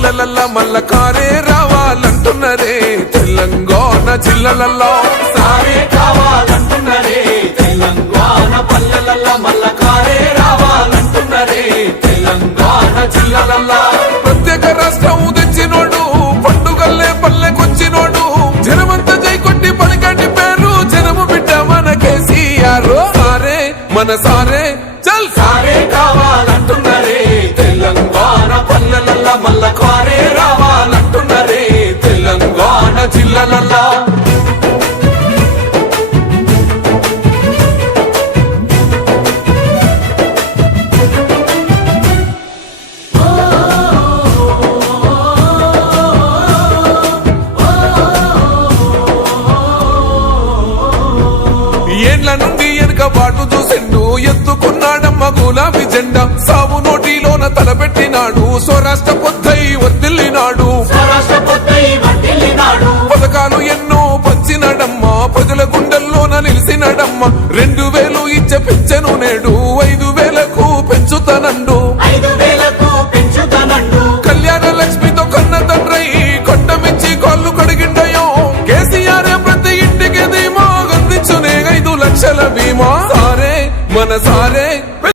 పల్లెలల్లా మల్ల కారే రావాలంటున్నరే తెలంగాణ జిల్లలల్లో సారే కావాలంటున్నరే తెలంగాణ పల్లెలల్లా మల్ల కారే రావాలంటున్నరే తెలంగాణ జిల్లలల్లా ప్రత్యేక రాష్ట్రం తెచ్చినోడు పండుగల్లే పల్లెకొచ్చినోడు జనమంతా జై కొట్టి పలికండి పేరు జనము బిడ్డ మన కేసీఆర్ సారే మన సారే చల్ సారే కావాలంటున్నరే తెలంగాణ పల్లెలల్లా మల్ల కారే రావాలంటున్నరే తెలంగాణ జిల్లలల్లా ఏండ్ల నుండి వెనుక బాటు చూసిండు ఎత్తుకున్నాడమ్మ గులాబీ జెండా సావు నోటిలోన తలపెట్టినాడు స్వరాష్ట్ర పొద్దై వర్దిల్లినాడు పథకాలు ఎన్నో పంచినాడమ్మ ప్రజల గుండెల్లోన నిలిచినాడమ్మ 2000 ఇచ్చే